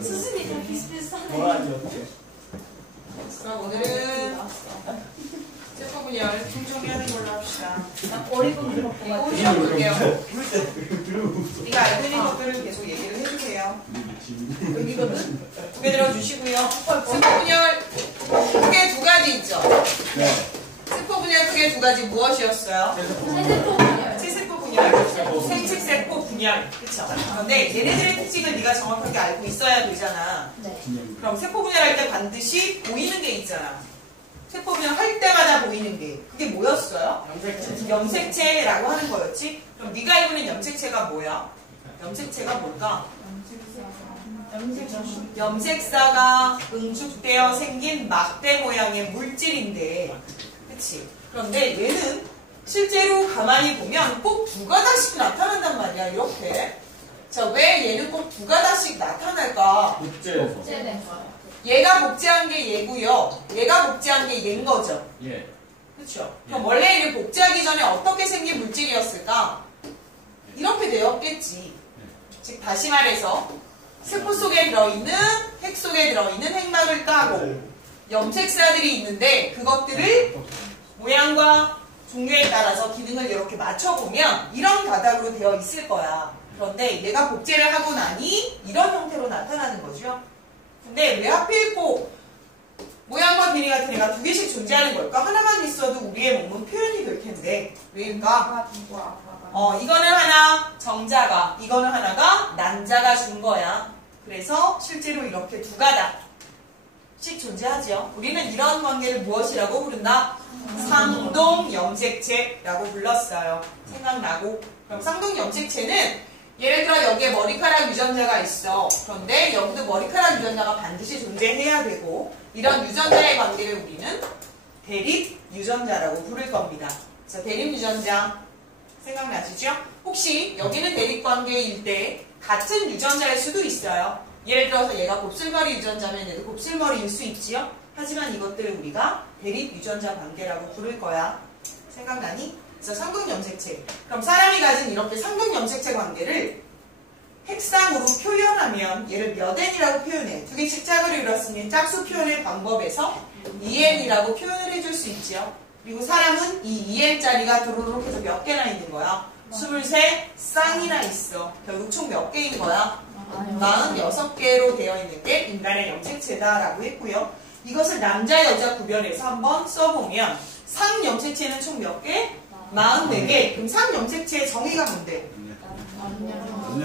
수준이 다 비슷비슷하네. 그럼 오늘은 세포 분열 총정리하는 걸로 합시다. 어리고 그렇고 이거 시험 볼게요. 네가 알고 있는 것들을 계속 얘기를 해주세요. 여기거든. 두 개 들어주시고요. 세포 분열 크게 두 가지 있죠? 네. 세포 분열 크게 두 가지 무엇이었어요? 세세포 분열. 세세포 분열, 생식세포 분열. 그쵸? 그런데 얘네들의 특징을 네가 정확하게 알고 있어야 되잖아. 네. 그럼 세포 분열할 때 반드시 보이는 게 있잖아. 세포 분열할 때마다 보이는 게 그게 뭐였어요? 염색체라고 하는 거였지? 그럼 네가 알고 있는 염색체가 뭐야? 염색체가 뭘까? 염색사가 응축되어 생긴 막대 모양의 물질인데, 그치? 그런데 얘는 실제로 가만히 보면 꼭 두 가닥씩 나타난단 말이야, 이렇게. 자, 왜 얘는 꼭 두 가닥씩 나타날까? 복제해서. 얘가 복제한 게 얘고요. 얘가 복제한 게 얘인 거죠. 예. 그렇죠. 그럼 원래 얘를 복제하기 전에 어떻게 생긴 물질이었을까? 이렇게 되었겠지. 즉 다시 말해서 세포 속에 들어있는 핵 속에 들어있는 핵막을 까고 염색사들이 있는데 그것들을 모양과 종류에 따라서 기능을 이렇게 맞춰보면 이런 가닥으로 되어 있을 거야. 그런데 얘가 복제를 하고 나니 이런 형태로 나타나는 거죠. 근데 왜 하필 꼭 모양과 기능 같은 애가 두 개씩 존재하는 걸까? 하나만 있어도 우리의 몸은 표현이 될 텐데 왜일까? 이거는 하나 정자가, 이거는 하나가 난자가 준 거야. 그래서 실제로 이렇게 두 가닥씩 존재하죠. 우리는 이런 관계를 무엇이라고 부른다? 상동 염색체라고 불렀어요. 생각나고. 그럼 상동 염색체는 예를 들어 여기에 머리카락 유전자가 있어. 그런데 여기도 머리카락 유전자가 반드시 존재해야 되고 이런 유전자의 관계를 우리는 대립 유전자라고 부를 겁니다. 그래서 대립 유전자 생각나시죠? 혹시 여기는 대립 관계일 때 같은 유전자일 수도 있어요. 예를 들어서 얘가 곱슬머리 유전자면 얘도 곱슬머리일 수 있지요? 하지만 이것들을 우리가 대립 유전자 관계라고 부를 거야. 생각나니? 그래서 상동염색체. 그럼 사람이 가진 이렇게 상동염색체 관계를 핵상으로 표현하면 얘를 몇 N이라고 표현해. 두 개씩 짝을 이뤘으니 짝수 표현의 방법에서 2N이라고 표현을 해줄 수 있죠. 그리고 사람은 이 2N짜리가 도로록 해서 몇 개나 있는 거야? 23쌍이나 있어. 결국 총 몇 개인 거야? 46개로 되어 있는 게 인간의 염색체다라고 했고요. 이것을 남자 여자 구별해서 한번 써보면 상염색체는 총 몇 개? 44개. 그럼 상염색체의 정의가 뭔데?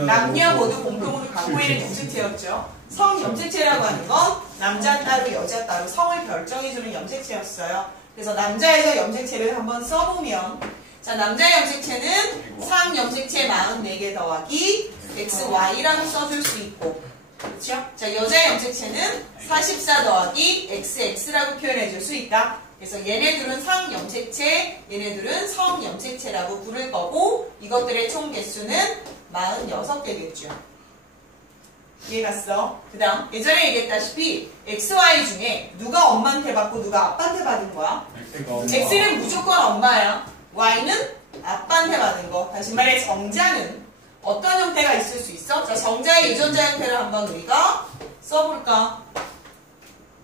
남녀 모두 공통으로 갖고 있는 염색체였죠. 성염색체라고 하는 건 남자 따로 여자 따로 성을 결정해주는 염색체였어요. 그래서 남자에서 염색체를 한번 써보면 자 남자 염색체는 상염색체 44개 더하기 XY라고 써줄 수 있고 그렇죠? 자 여자 염색체는 44 더하기 XX라고 표현해줄 수 있다. 그래서 얘네들은 상염색체, 얘네들은 성염색체라고 부를 거고 이것들의 총 개수는 46개겠죠. 이해갔어? 그 다음 예전에 얘기했다시피 XY 중에 누가 엄마한테 받고 누가 아빠한테 받은 거야? X는 무조건 엄마야. Y는 아빠한테 받은 거. 다시 말해 정자는 어떤 형태가 있을 수 있어? 자 정자의 유전자 형태를 한번 우리가 써볼까?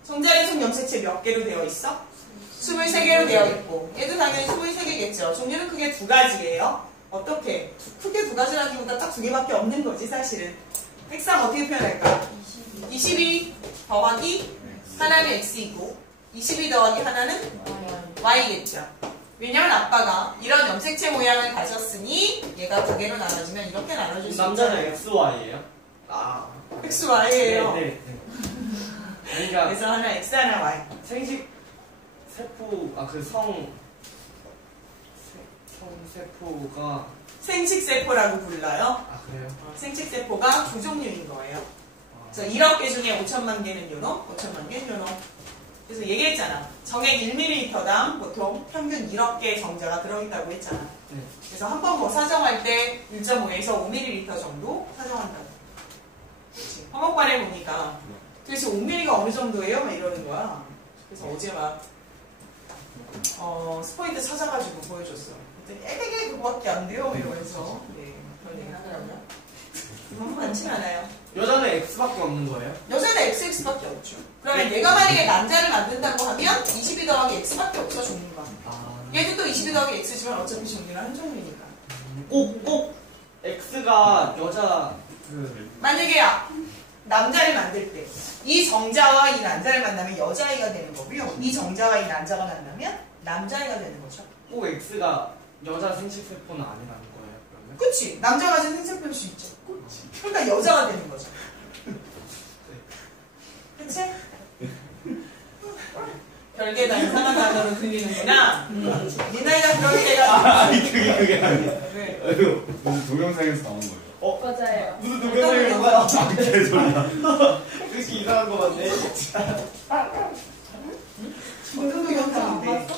정자의 총 염색체 몇 개로 되어 있어? 23개로 되어 있고 얘도 당연히 23개겠죠. 종류는 크게 두 가지예요. 어떻게? 크게 두 가지라기보다 딱 두 개밖에 없는 거지 사실은. 핵상 어떻게 표현할까? 22 더하기 하나는 X이고 22 더하기 하나는 Y겠죠. 왜냐면 아빠가 이런 염색체 모양을 가졌으니 얘가 두 개로 나눠지면 이렇게 나눠줄 수 있잖아요. 남자는 XY예요? 아 XY예요. 네. 그러니까 그래서 하나 X 하나 Y. 생식 세포 성세포가 생식세포라고 불러요. 아 그래요? 생식세포가 두 종류인 거예요. 그래서 1억 개 중에 5천만 개는 요놈, 5천만 개는 요놈. 그래서 얘기했잖아. 정액 1ml당 보통 평균 1억 개의 정자가 들어있다고 했잖아. 네. 그래서 한 번 뭐 사정할 때 1.5에서 5ml 정도 사정한다고. 그렇지. 화목반에 보니까 도대체 5ml가 어느 정도예요? 막 이러는 거야. 그래서 어제 막 스포인트 찾아가지고 보여줬어. 그랬더니 에게게 그거밖에 안 돼요. 이러면서 네, 그런 얘기 하더라고요. 너무 많진 않아요. 여자는 X밖에 없는 거예요? 여자는 XX밖에 없죠. 그러면 얘가 만약에 남자를 만든다고 하면 22 더하기 X밖에 없어 종류가. 얘도 또 22 더하기 X지만 어차피 종류는 한 종류니까. 꼭 X가 여자 만약에 남자를 만들 때 이 정자와 이 남자를 만나면 여자아이가 되는 거고요. 이 정자와 이 남자가 만나면 남자아이가 되는 거죠. 꼭 X가 여자 생식세포는 아니라는 거예요, 그러면? 그치? 남자가 가진 생체표일 수 있죠. 그러니까 여자가 되는 거죠. 그치? 별개다 이상한 단어로 들리는구나. 네 나이가 그렇게 돼가지고. 그게 아니야. 왜? 무슨 동영상에서 나온 거예요. 맞아요. 무슨 동영상이 뭐야? 개소리야. 뜻이 이상한 거 같네. 어떤 동영상인데?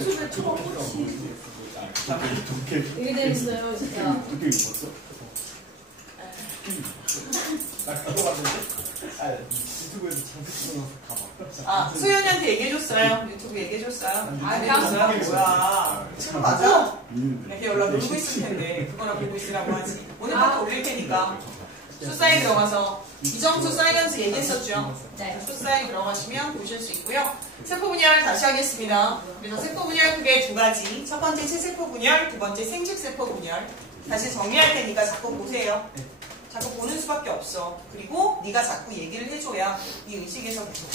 유튜브에 틀어보지. 이게 재밌어요, 진짜. 도깨비 봤어? 나 그거 봤는데? 유튜브에서 장수 찍어놔서 가봐. 수연이한테 얘기해줬어요. 유튜브 얘기해줬어요. 안 그냥 해줬어요? 뭐야. 친구 맞아? 있는데. 이렇게 연락 놀고 있을 텐데 그거나 보고 있으라고 하지. 오늘 것도 올릴 테니까 수사에 들어가서 이정수 사이언스 얘기했었죠. 네. 수사에 들어가시면 보실 수 있고요. 세포 분열 다시 하겠습니다. 그래서 세포 분열 크게 두 가지. 첫 번째 체세포 분열, 두 번째 생식세포 분열. 다시 정리할 테니까 자꾸 보세요. 자꾸 보는 수밖에 없어. 그리고 네가 자꾸 얘기를 해줘야 이 의식에서 계속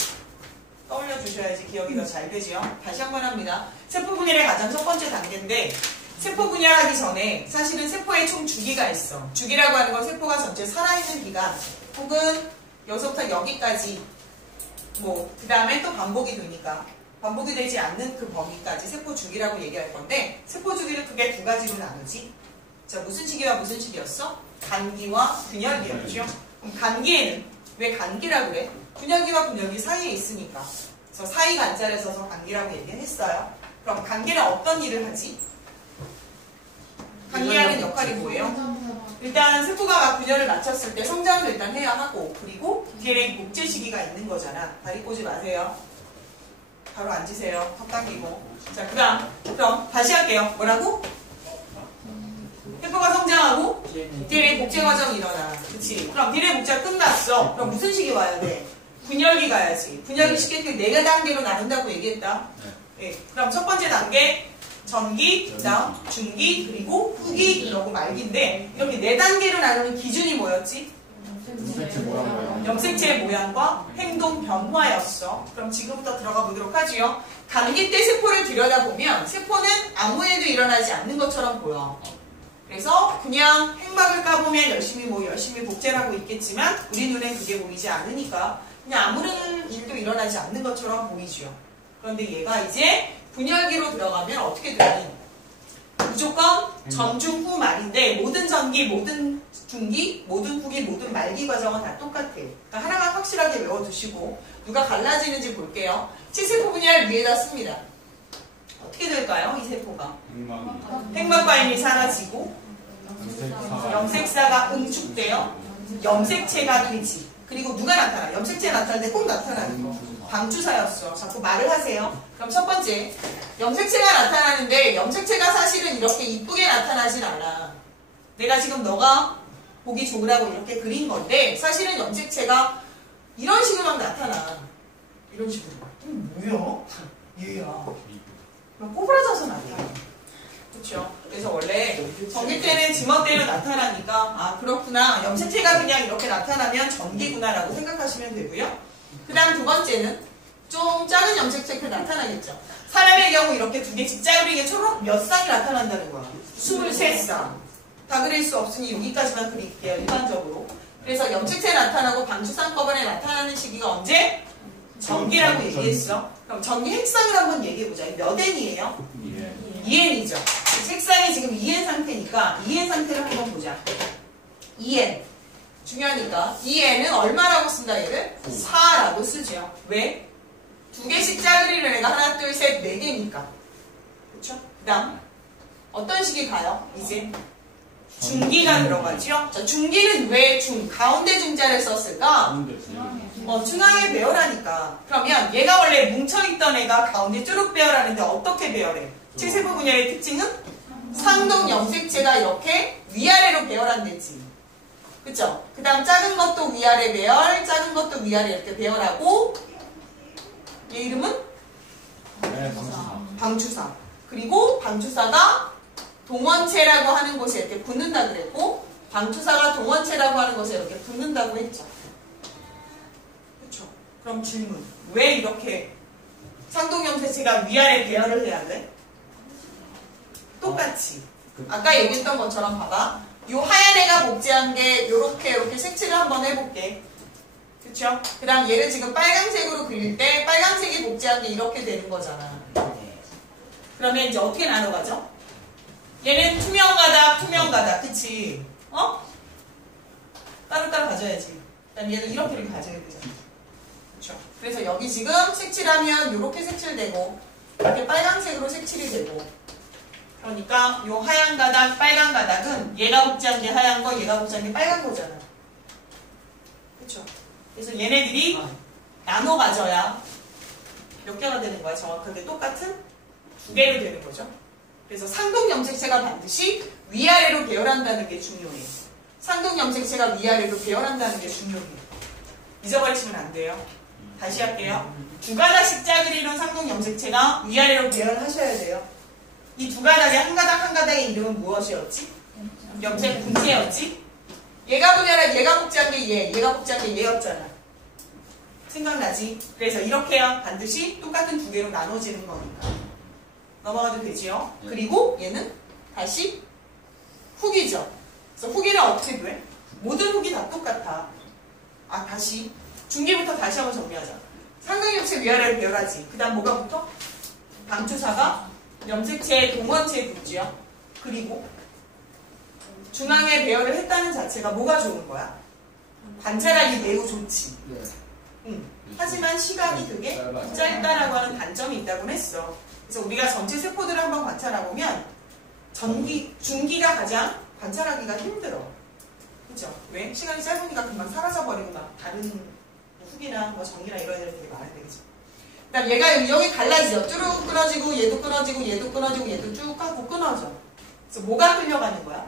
떠올려 주셔야지 기억이 더 잘 되지요. 다시 한번 합니다. 세포 분열의 가장 첫 번째 단계인데 세포 분열하기 전에 사실은 세포에 총 주기가 있어. 주기라고 하는 건 세포가 전체 살아있는 기간 혹은 여기서부터 여기까지 그 다음에 또 반복이 되니까 반복이 되지 않는 그 범위까지 세포 주기라고 얘기할 건데 세포 주기를 크게 두 가지로 나누지. 자, 무슨 시기와 무슨 시기였어? 간기와 분열기였죠. 그럼 간기에는 왜 간기라고 그래? 분열기와 분열기 사이에 있으니까. 그래서 사이 간자를 써서 간기라고 얘기를 했어요. 그럼 간기는 어떤 일을 하지? 간기하는 역할이 뭐예요? 일단 세포가 막 분열을 마쳤을 때 성장을 일단 해야 하고 그리고 뒤에 목재 시기가 있는 거잖아. 다리 꼬지 마세요. 바로 앉으세요. 턱 당기고. 자, 그럼 다시 할게요. 뭐라고? 세포가 성장하고 DNA 복제 과정이 일어나. 그치? 그럼 DNA 복제가 끝났어. 그럼 무슨 시기 와야 돼? 분열기 가야지. 분열기 시기 때 4단계로 나눈다고 얘기했다. 네. 그럼 첫 번째 단계 전기, 그다음 중기, 그리고 후기, 그러고 말기인데 이렇게 4단계로 나누는 기준이 뭐였지? 염색체의 모양과 행동 변화였어. 그럼 지금부터 들어가 보도록 하지요. 감기 때 세포를 들여다보면 세포는 아무 일도 일어나지 않는 것처럼 보여. 그래서 그냥 핵막을 까보면 열심히 복제를 하고 있겠지만 우리 눈엔 그게 보이지 않으니까 그냥 아무런 일도 일어나지 않는 것처럼 보이죠. 그런데 얘가 이제 분열기로 들어가면 어떻게 되니? 무조건 전중 후 말인데 모든 전기, 모든 중기, 모든 후기, 모든 말기 과정은 다 똑같아. 그러니까 하나만 확실하게 외워두시고 누가 갈라지는지 볼게요. 치세포 분열 위에다 씁니다. 어떻게 될까요? 이 세포가 핵막과임이 사라지고 염색사가 응축되어 염색체가 되지. 그리고 누가 나타나? 염색체 나타날 때 꼭 나타나는 거. 방주사였어. 자꾸 말을 하세요. 그럼 첫 번째 염색체가 나타나는데 염색체가 사실은 이렇게 이쁘게 나타나진 않아. 내가 지금 너가 보기 좋으라고 이렇게 그린 건데 사실은 염색체가 이런 식으로 막 나타나. 이런 식으로. 뭐야? 얘야. 그럼 꼬부라져서 나타나. 그렇죠. 그래서 원래 전기 때는 지멋대로 나타나니까 그렇구나. 염색체가 그냥 이렇게 나타나면 전기구나라고 생각하시면 되고요. 그 다음 두 번째는 좀 작은 염색체가 나타나겠죠. 사람의 경우 이렇게 두 개씩 짜그리게 초록 몇 쌍이 나타난다는 거야. 23쌍. 다 그릴 수 없으니 여기까지만 그릴게요. 일반적으로. 그래서 염색체 나타나고 방주쌍꺼번에 나타나는 시기가 언제? 전기라고 얘기했어. 그럼 전기 핵상을 한번 얘기해보자. 몇 N이에요? 2N이죠. 색상이 지금 2N 상태니까 2N 상태를 한번 보자. 2N. 중요하니까 2N은 얼마라고 쓴다 얘를? 4라고 쓰죠. 왜? 두 개씩 짜그리는 애가 하나, 둘, 셋, 4개니까. 그렇죠? 그 다음 어떤 식이 가요? 이제 중기가 들어가죠. 자, 중기는 왜 가운데 중자를 썼을까? 중앙에 배열하니까. 그러면 얘가 원래 뭉쳐있던 애가 가운데 쭈룩 배열하는데 어떻게 배열해? 체세포 분열의 특징은? 상동 염색체가 이렇게 위아래로 배열한댔지. 그쵸? 그 다음 작은 것도 위아래 배열, 작은 것도 위아래 이렇게 배열하고, 얘 이름은? 네, 방수사. 방추사. 그리고 방추사가 동원체라고 하는 곳에 이렇게 붙는다 그랬고, 방추사가 동원체라고 하는 곳에 이렇게 붙는다고 했죠. 그쵸? 그럼 질문. 왜 이렇게 상동 염색체가 위아래 배열을 해야 돼? 똑같이. 아까 얘기했던 것처럼 봐봐. 요 하얀 애가 복제한 게 요렇게 색칠을 한번 해볼게. 그쵸? 그 다음 얘를 지금 빨간색으로 그릴 때 빨간색이 복제한 게 이렇게 되는 거잖아. 그러면 이제 어떻게 나눠가죠? 얘는 투명 가닥, 투명 가닥. 그치? 어? 따로따로 가져야지. 그다음 얘도 이렇게 가져야 되잖아. 그쵸? 그래서 여기 지금 색칠하면 요렇게 색칠되고 이렇게 빨간색으로 색칠이 되고, 그러니까 요 하얀 가닥, 빨간 가닥은 얘가 복제한 게 하얀 거, 얘가 복제한 게 빨간 거잖아. 그쵸? 그래서 얘네들이 나눠 가져야 몇 개가 되는 거야? 정확하게 똑같은 두 개로 되는 거죠. 그래서 상동 염색체가 반드시 위아래로 배열한다는 게 중요해. 상동 염색체가 위아래로 배열한다는 게 중요해. 잊어버리시면 안 돼요. 다시 할게요. 두 가닥씩 짝을 이룬 상동 염색체가 위아래로 배열하셔야 돼요. 이 두 가닥의 한 가닥 한 가닥의 이름은 무엇이었지? 염색 분체였지? 얘가 분해라, 얘가 복제한 게 얘, 얘가 복제한 게 얘였잖아. 생각나지? 그래서 이렇게 해야 반드시 똑같은 두 개로 나눠지는 거니까. 넘어가도 되지요? 그리고 얘는 다시 후기죠. 그래서 후기는 어떻게 돼? 모든 후기 다 똑같아. 다시 중기부터 다시 한번 정리하자. 상동 염색 위아래를 배열하지. 그 다음 뭐가 붙어? 방추사가 염색체의 동원체에 붙지요. 그리고 중앙에 배열을 했다는 자체가 뭐가 좋은 거야? 관찰하기 매우 좋지. 하지만 시간이 되게 짧다라고 하는 단점이 있다고 했어. 그래서 우리가 전체 세포들을 한번 관찰해보면 중기가 가장 관찰하기가 힘들어. 그죠? 왜? 시간이 짧으니까 금방 사라져버리고 막 다른 후기나 전기나 이런 애들 되게 많아야 되겠죠. 그 다음 얘가 여기 갈라지죠. 뚜룩 끊어지고 얘도 끊어지고 얘도 끊어지고 얘도 쭉 하고 끊어져. 그래서 뭐가 끌려가는 거야?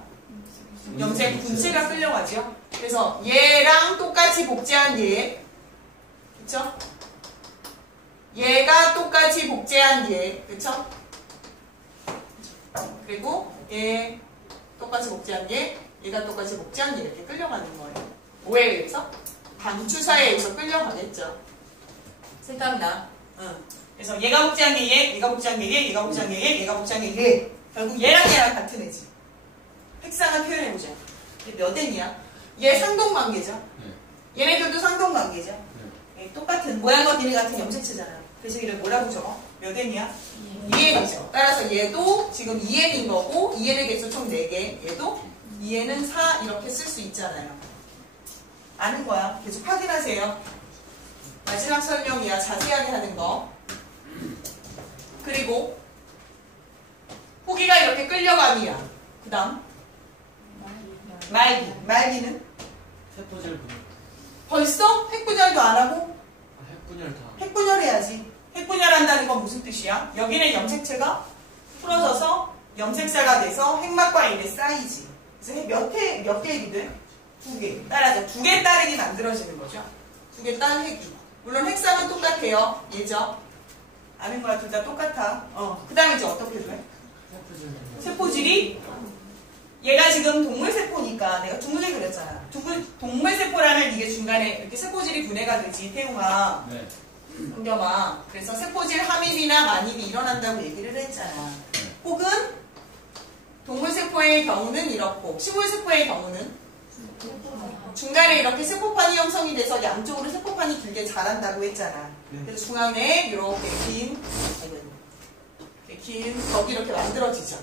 염색 분체가 끌려가죠. 그래서 얘랑 똑같이 복제한 얘, 그쵸? 얘가 똑같이 복제한 얘, 그쵸? 그리고 얘 똑같이 복제한 얘, 얘가 똑같이 복제한 얘 이렇게 끌려가는 거예요. 뭐에 의해서? 방추사에 의해서 끌려가겠죠. 생각나? 그래서 얘가 복제한 게 얘, 얘가 복제한 게 얘, 얘가 복제한 게 얘, 얘가 복제한 게 얘. 결국 얘랑 얘랑 같은 애지. 색상을 표현해보자. 몇 N이야? 얘 상동관계죠. 얘네들도 상동관계죠. 똑같은 모양과 비례 같은 염색체잖아. 그래서 이를 뭐라고 적어? 몇 N이야? 2N이죠. 따라서 얘도 지금 2N인 거고 2N의 개수 총 4개. 얘도 2N은 4 이렇게 쓸 수 있잖아요. 아는 거야. 계속 확인하세요. 마지막 설명이야. 자세하게 하는 거. 그리고 후기가 이렇게 끌려감이야. 그 다음 말기는? 세포질 분열. 벌써 핵분열도 안 하고? 핵분열 다. 핵분열 해야지. 핵분열한다는 건 무슨 뜻이야? 여기는 염색체가 풀어져서 염색사가 돼서 핵막과 일에 쌓이지. 그래서 몇 개 핵이 돼? 2개. 따라서 2개 딸 핵이 만들어지는 거죠. 2개 딸 핵이. 물론 핵상은 똑같아요. 얘죠. 아는 거야. 둘 다 똑같아. 그 다음에 이제 어떻게 돼? 세포질이 얘가 지금 동물세포니까 내가 둥글게 그렸잖아. 동물세포라면 이게 중간에 이렇게 세포질이 분해가 되지. 태웅아. 네. 은겸아. 그래서 세포질 함입이나 만입이 일어난다고 얘기를 했잖아. 혹은 동물세포의 경우는 이렇고 식물세포의 경우는 중간에 이렇게 세포판이 형성이 돼서 양쪽으로 세포판이 길게 자란다고 했잖아. 그래서 중앙에 이렇게 긴 벽이 이렇게 만들어지죠.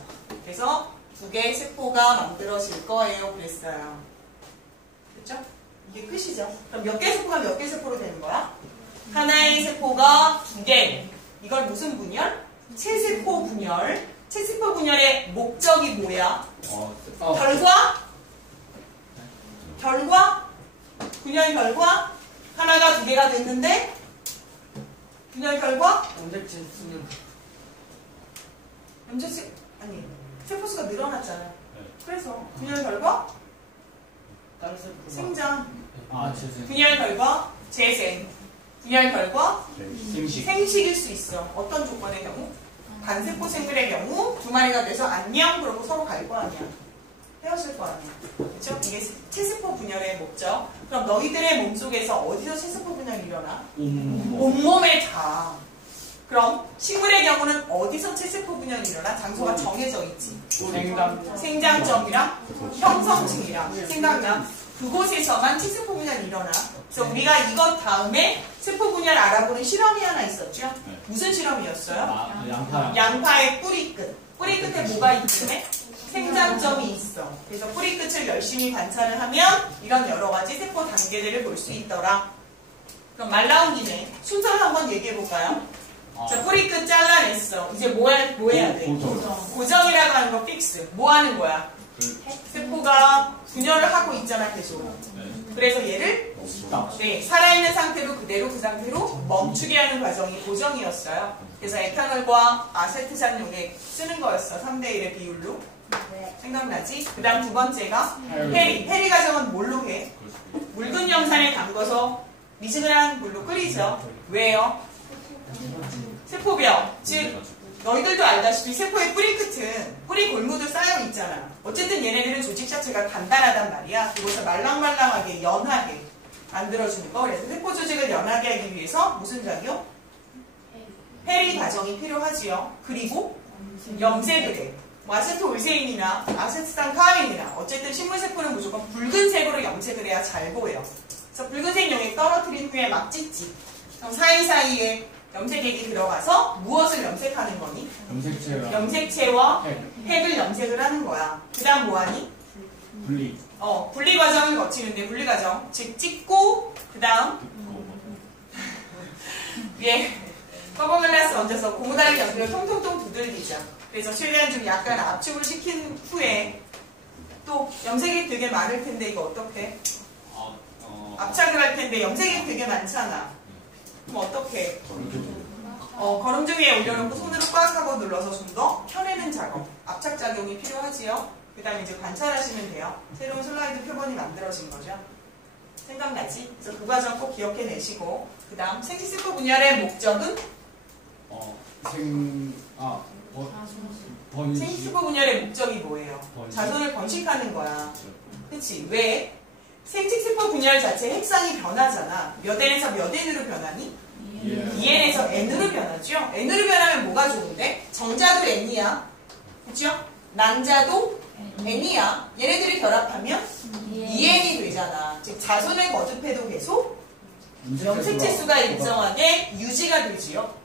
그래서 2개의 세포가 만들어질 거예요. 그랬어요. 그렇죠? 이게 끝이죠. 그럼 몇 개의 세포가 몇 개의 세포로 되는 거야? 하나의 세포가 2개. 이걸 무슨 분열? 체세포 분열. 체세포 분열의 목적이 뭐야? 결과? 분열 결과? 하나가 2개가 됐는데 분열 결과? 염색체 수는 염색체 아니 세포수가 늘어났잖아. 그래서 분열 결과 다른 세포가 생장, 아, 죄송해요. 분열 결과 재생, 분열 결과 생식. 생식일 수 있어. 어떤 조건의 경우? 단세포 생물의 경우 두 마리가 돼서 안녕 그러고 서로 갈 거 아니야. 헤어질 거 아니야. 그렇죠? 이게 체세포 분열의 목적. 그럼 너희들의 몸속에서 어디서 체세포 분열이 일어나? 온몸에 다. 그럼 식물의 경우는 어디서 체세포 분열이 일어나? 장소가 정해져 있지. 생장점이랑 형성층이랑 생각나. 그곳에서만 체세포 분열이 일어나. 그래서 우리가 이것 다음에 세포 분열 알아보는 실험이 하나 있었죠? 네. 무슨 실험이었어요? 양파. 양파의 뿌리 끝. 뿌리 끝에 뭐가 있는데? 생장점이 있어. 그래서 뿌리 끝을 열심히 관찰을 하면 이런 여러 가지 세포 단계들을 볼 수 있더라. 그럼 말 나온 김에 순서를 한번 얘기해 볼까요? 자, 뿌리 끝 잘라냈어. 이제 뭐 해야 돼? 고정이라고 하는 거 픽스. 뭐 하는 거야? 세포가 분열을 하고 있잖아, 계속. 그래서 얘를 살아있는 상태로 그대로 그 상태로 멈추게 하는 과정이 고정이었어요. 그래서 에탄올과 아세트산용액 쓰는 거였어. 3대1의 비율로. 생각나지? 그 다음 두 번째가 페리 과정은 뭘로 해? 묽은 염산에 담궈서 미지근한 물로 끓이죠. 왜요? 세포벽, 즉 너희들도 알다시피 세포의 뿌리 끝은 뿌리 골무도 쌓여 있잖아. 어쨌든 얘네들은 조직 자체가 단단하단 말이야. 그것을 말랑말랑하게 연하게 만들어주는 거. 그래서 세포 조직을 연하게 하기 위해서 무슨 작용? 페리 과정이 필요하지요. 그리고 염색을 해. 뭐 아세토올세인이나 아세트산 카인이나 어쨌든 식물세포는 무조건 붉은색으로 염색을 해야 잘 보여. 그래서 붉은색 용액 떨어뜨린 후에 막 찢지. 그럼 사이사이에 염색액이 들어가서 무엇을 염색하는 거니? 염색체와 핵을 염색을 하는 거야. 그 다음 뭐하니? 분리. 분리 과정을 거치는데 분리 과정. 즉 찍고 그 다음 위에 퍼버글라스 얹어서 고무다리 연기를 통통통 두들기자. 그래서 최대한 좀 약간 압축을 시킨 후에 또 염색액 되게 많을 텐데 이거 어떡해? 압착을 할 텐데 염색액 되게 많잖아. 그럼 어떡해? 거름등 위에 올려놓고 손으로 꽉 하고 눌러서 좀 더 펴내는 작업. 압착 작용이 필요하지요. 그 다음에 이제 관찰하시면 돼요. 새로운 슬라이드 표본이 만들어진 거죠. 생각나지? 그래서 그 과정 꼭 기억해내시고 그 다음 생식세포 분열의 목적은? 생식세포 분열의 목적이 뭐예요? 자손을 번식하는 거야. 그치? 왜? 생식세포 분열 자체 핵상이 변하잖아. 몇 N에서 몇 N으로 변하니? 2N에서 N으로 변하죠? N으로 변하면 뭐가 좋은데? 정자도 N이야. 그쵸? 난자도 N이야. 얘네들이 결합하면 2N이 되잖아. 즉 자손을 거듭해도 계속 염색체 수가 일정하게 유지가 되지요.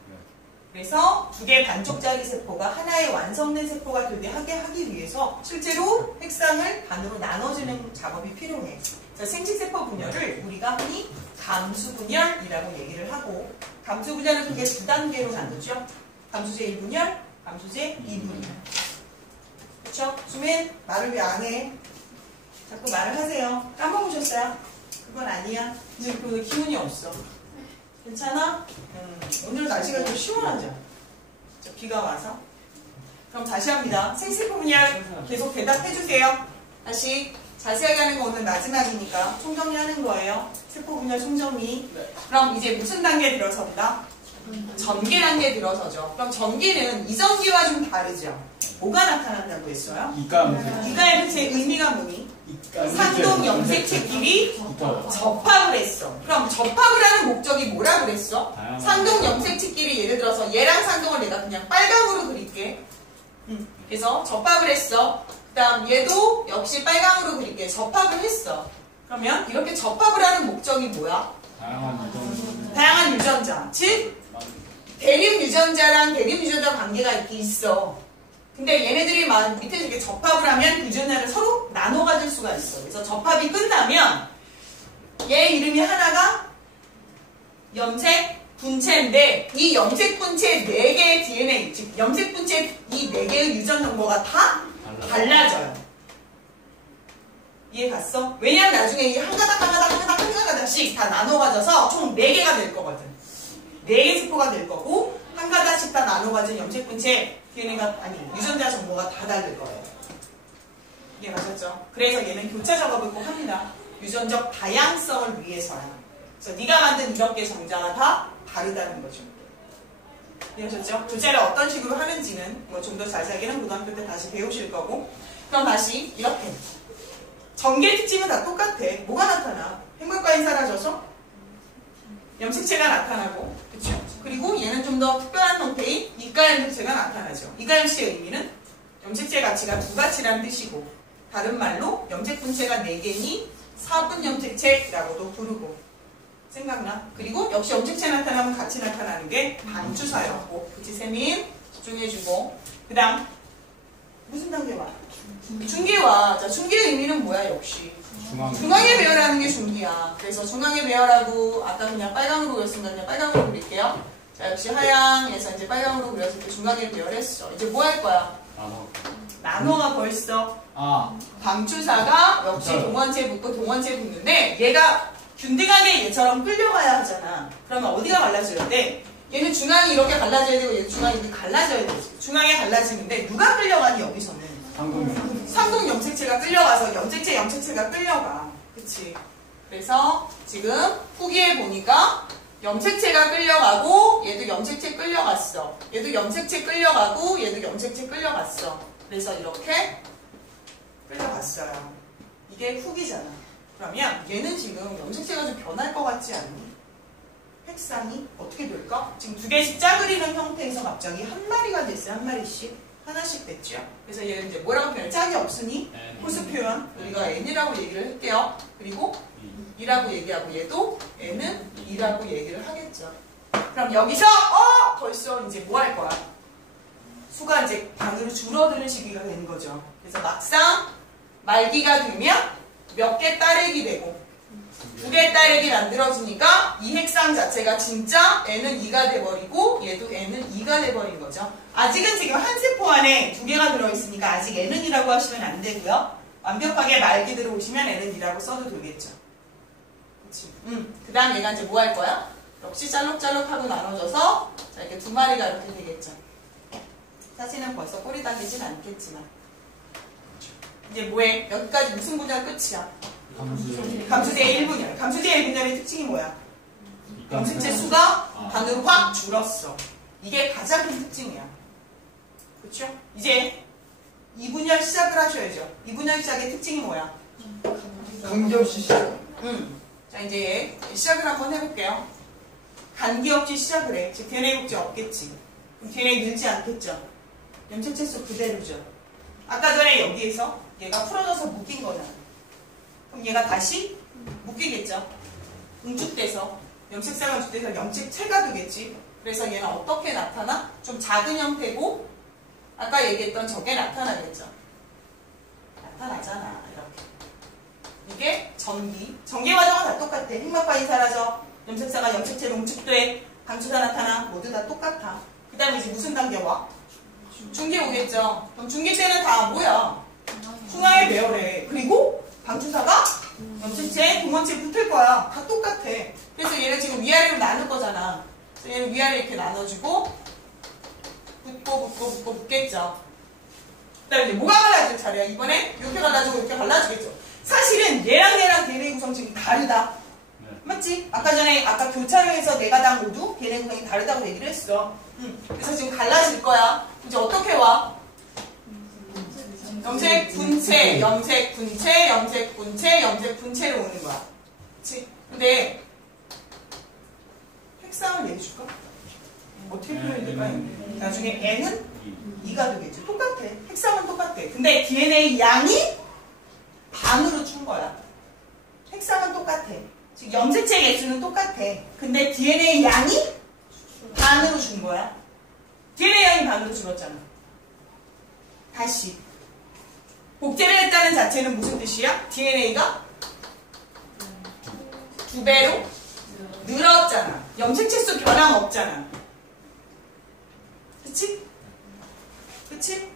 그래서 두 개 반쪽짜리 세포가 하나의 완성된 세포가 되게 하게 하기 위해서 실제로 핵상을 반으로 나눠주는 작업이 필요해. 생식세포 분열을 우리가 흔히 감수분열이라고 얘기를 하고, 감수분열은 크게 두 단계로 나누죠. 감수제 1분열, 감수제 2분열. 그쵸? 수민, 말을 왜 안 해? 자꾸 말을 하세요. 까먹으셨어요? 그건 아니야. 지금 그 기운이 없어. 괜찮아? 오늘 날씨가 좀 시원하죠? 비가 와서. 그럼 다시 합니다. 생식세포 분열 계속 대답해주세요. 다시. 자세하게 하는 거 오늘 마지막이니까 총정리하는 거예요. 세포 분열 총정리. 그럼 이제 무슨 단계에 들어섭니다? 전개 단계에 들어서죠. 그럼 전개는 이전기와 좀 다르죠. 뭐가 나타난다고 했어요? 이가의 빛의 의미가 뭐니? 상동 염색체끼리 접합을 했어. 그럼 접합을 하는 목적이 뭐라고 그랬어? 상동 염색체끼리 예를 들어서 얘랑 상동을 내가 그냥 빨강으로 그릴게. 그래서 접합을 했어. 그 다음 얘도 역시 빨강으로 그릴게. 접합을 했어. 그러면 이렇게 접합을 하는 목적이 뭐야? 다양한 유전자. 즉 대립 유전자랑 대립 유전자 관계가 이렇게 있어. 근데 얘네들이 밑에서 이렇게 접합을 하면 유전자를 서로 나눠 가질 수가 있어. 그래서 접합이 끝나면 얘 이름이 하나가 염색 분체인데 이 염색 분체 4개의 DNA, 즉 염색 분체 이 4개의 유전 정보가 다 달라져요. 이해 갔어? 왜냐면 나중에 이 한 가닥씩 다 나눠 가져서 총 4개가 될 거거든. 4개 세포가 될 거고 한 가닥씩 다 나눠 가진 염색 분체 DNA가 아니 유전자 정보가 다 다를 거예요. 이해가셨죠? 그래서 얘는 교차 작업을 꼭 합니다. 유전적 다양성을 위해서야. 그래서 네가 만든 이렇게 정자가 다 다르다는 거죠. 이해하셨죠? 교차를 어떤 식으로 하는지는 뭐 좀 더 자세하게는 고등학교 때 다시 배우실 거고. 그럼 다시 이렇게 전개 특징은 다 똑같아. 뭐가 나타나? 행복과인 사라져서 염색체가 나타나고, 그렇죠? 그리고 얘는 좀 더 특별한 형태인 이가 염색체가 나타나죠. 이가 염색체의 의미는 염색체 가치가 두 가치라는 뜻이고, 다른 말로 염색분체가 4개니 4분 염색체라고도 부르고. 생각나? 그리고 역시 염색체 나타나면 같이 나타나는 게 방추사였고, 그치 세민? 집중해주고. 그 다음 무슨 단계와? 중계와. 자, 중계의 의미는 뭐야? 역시 중앙에 배열하는 게 중기야. 그래서 중앙에 배열하고, 아까 그냥 빨강으로 그렸으니까 그냥 빨강으로 그릴게요. 자, 역시 하양에서 이제 빨강으로 그렸을 때 중앙에 배열했어. 이제 뭐 할 거야? 나눠가 벌써 방추사가 역시 동원체 붙고 동원체 붙는데, 얘가 균등하게 얘처럼 끌려가야 하잖아. 그러면 어디가 갈라져야 돼? 얘는 중앙이 이렇게 갈라져야 되고 얘는 중앙이 이렇게 갈라져야 되지. 중앙에 갈라지는데 누가 끌려가니 여기서는? 상동 염색체가 끌려가서 염색체가 끌려가. 그치? 그래서 지금 후기에 보니까 염색체가 끌려가고 얘도 염색체 끌려갔어. 얘도 염색체 끌려가고 얘도 염색체 끌려갔어. 그래서 이렇게 끌려갔어요. 이게 후기잖아. 그러면 얘는 지금 염색체가 좀 변할 것 같지 않니? 색상이 어떻게 될까? 지금 2개씩 짜그리는 형태에서 갑자기 한 마리가 됐어요. 한 마리씩. 하나씩 됐죠. 그래서 얘는 이제 뭐라고 표현해? 짝이 없으니 홀수 표현. 우리가 n이라고 얘기를 할게요. 그리고 2라고 얘기하고 얘도 n은 2라고 얘기를 하겠죠. 그럼 여기서 벌써 이제 뭐 할 거야? 수가 이제 반으로 줄어드는 시기가 되는 거죠. 그래서 막상 말기가 되면 몇 개 따르기 되고 2개 따르기 만들어지니까 이 핵상 자체가 진짜 n은 2가 돼버리고 얘도 n은 2가 돼버린 거죠. 아직은 지금 한 세포 안에 2개가 들어있으니까 아직 n은 2라고 하시면 안 되고요. 완벽하게 말기 들어오시면 n은 2라고 써도 되겠죠. 그치? 그 다음 얘가 이제 뭐 할 거야? 역시 짤록짤록하고 나눠져서 자, 이렇게 2마리가 이렇게 되겠죠. 사실은 벌써 꼬리 당기진 않겠지만 이제 뭐해? 여기까지 무슨 분열 끝이야? 감수제의 1분열. 감수제의 1분열의 특징이 뭐야? 염색체 수가 반으로 확 줄었어. 이게 가장 큰 특징이야. 그렇죠? 이제 2분열 시작을 하셔야죠. 2분열 시작의 특징이 뭐야? 관계없이 시작. 자, 이제 시작을 한번 해볼게요. 관계없이 시작을 해. 즉 DNA 복제 없겠지. 그럼 DNA 늘지 않겠죠. 염색체 수 그대로죠. 아까 전에 여기에서 얘가 풀어져서 묶인 거잖아. 그럼 얘가 다시 묶이겠죠. 응축돼서 염색사가 응축돼서 염색체가 되겠지. 그래서 얘는 어떻게 나타나? 좀 작은 형태고 아까 얘기했던 저게 나타나겠죠. 나타나잖아. 이렇게. 이게 전기. 전개 과정은 다 똑같아. 흑막반이 사라져. 염색사가 염색체로 응축돼. 방추사 나타나. 모두 다 똑같아. 그 다음에 이제 무슨 단계 와? 중계 오겠죠. 그럼 중계 때는 다 뭐야? 중앙에 배열해. 그리고 방추사가 염색체, 동원체에 붙을 거야. 다 똑같아. 그래서 얘를 지금 위아래로 나눌 거잖아. 그래서 얘를 위아래 이렇게 나눠주고 붙고 붙겠죠. 그 다음에 이제 뭐가 갈라질 차례야? 이번에 이렇게 갈라지고 이렇게 갈라지겠죠. 사실은 얘랑 DNA 구성식이 다르다. 맞지? 아까 교차를 해서 4가닥 모두 DNA 구성이 다르다고 얘기를 했어. 그래서 지금 갈라질 거야. 이제 어떻게 와? 염색분체, 염색분체, 염색분체, 염색분체로 오는 거야. 그치? 근데 핵상을 얘기해줄까? 어떻게 표현이 될까? 나중에 N은 2가 되겠지. 똑같아. 핵상은 똑같아. 근데 DNA 양이 반으로 준 거야. 핵상은 똑같아. 즉 염색체 개수는 똑같아. 근데 DNA 양이 반으로 준 거야. DNA 양이 반으로 줄었잖아. 다시. 복제를 했다는 자체는 무슨 뜻이야? DNA가 2배로 늘었잖아. 염색체 수 변함 없잖아. 그치? 그치?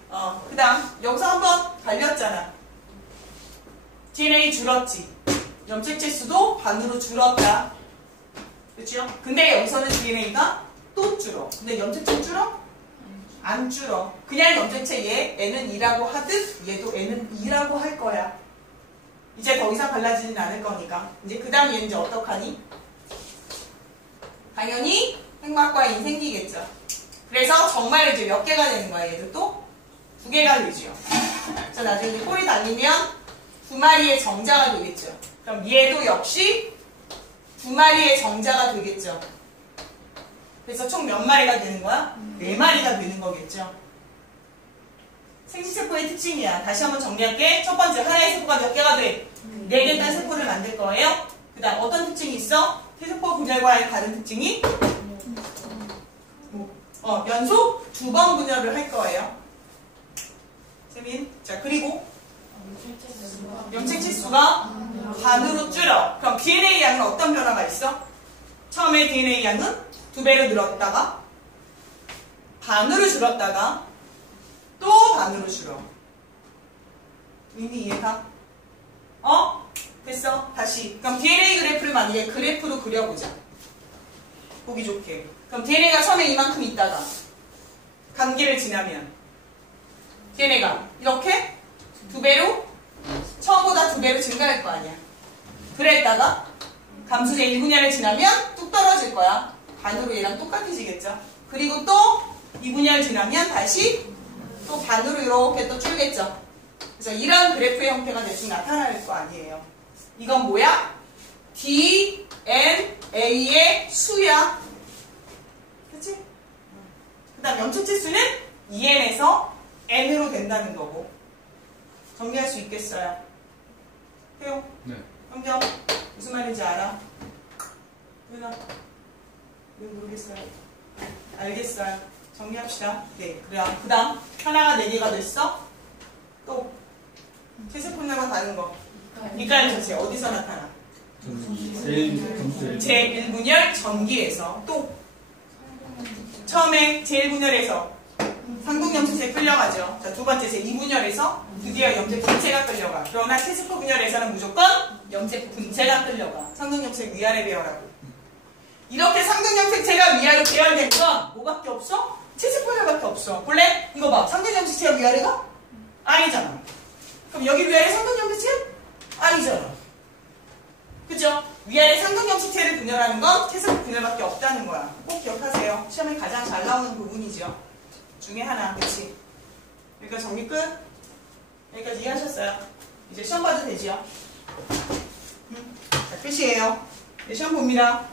그 다음 여기서 한번 갈렸잖아. DNA 줄었지. 염색체 수도 반으로 줄었다. 그쵸? 근데 여기서는 DNA가 또 줄어. 근데 염색체 줄어? 안 줄어. 그냥 염색체 얘 n은 2라고 하듯 얘도 n은 2라고 할 거야. 이제 더 이상 달라지진 않을 거니까. 이제 그 다음 얘는 이제 어떡하니? 당연히 핵막과인 생기겠죠. 그래서 정말 이제 몇 개가 되는 거야. 얘도 또 2개가 되죠. 자, 나중에 이제 꼬리 달리면 2마리의 정자가 되겠죠. 그럼 얘도 역시 2마리의 정자가 되겠죠. 그래서 총 몇 마리가 되는 거야? 4마리가 되는 거겠죠. 생식세포의 특징이야. 다시 한번 정리할게. 첫 번째, 하나의 세포가 몇 개가 돼? 4개 딴 세포를 만들 거예요. 그 다음 어떤 특징이 있어? 세세포 분열과의 다른 특징이? 연속 2번 분열을 할 거예요. 재민. 자, 그리고 염색체 수가 반으로 줄어. 그럼 DNA 양은 어떤 변화가 있어? 처음에 DNA 양은 2배로 늘었다가 반으로 줄었다가 또 반으로 줄어. 이미 이해가? 됐어. 다시. 그럼 DNA 그래프를 만약에 그래프로 그려보자. 보기 좋게. 그럼 DNA가 처음에 이만큼 있다가 감기를 지나면 DNA가 이렇게 2배로 처음보다 2배로 증가할 거 아니야. 그랬다가 감수제 1분열을 지나면 뚝 떨어질 거야. 반으로 얘랑 똑같아지겠죠. 그리고 또 2분열 지나면 다시 또 반으로 이렇게 또 줄겠죠. 그래서 이런 그래프의 형태가 대충 나타날 거 아니에요. 이건 뭐야? DNA의 수야. 그치? 그 다음 염색체 수는 2n에서 n으로 된다는 거고. 정리할 수 있겠어요? 해요? 네. 현경 무슨 말인지 알아? 누나 왜 모르겠어요? 알겠어요. 정리합시다. 네, 그래요. 그 다음 하나가 4개가 됐어? 또 세세포ner과 다른 거. 밑가열 자체 어디서 나타나? 제1분열 전기에서. 또 처음에 제1분열에서 상동염색체 끌려가죠. 자, 두 번째 제2분열에서 드디어 염색 분체가 끌려가. 그러나 세세포 분열에서는 무조건 염색 분체가 끌려가. 상동염색 위아래 배열하고. 이렇게 상동염색체가 위아래로 배열된 건 뭐밖에 없어? 세세포ner밖에 없어. 원래 이거 봐. 상동염색체가 위아래가? 아니잖아. 그럼 여기 위아래 상동염색체? 아니잖아. 그죠? 위아래 상동염색체를 분열하는 건 세세포 분열밖에 없다는 거야. 꼭 기억하세요. 시험에 가장 잘 나오는 부분이죠. 중에 하나. 그치? 여기까지 정리 끝? 여기까지 이해하셨어요? 이제 시험 봐도 되지요? 자, 끝이에요. 이제 시험 봅니다.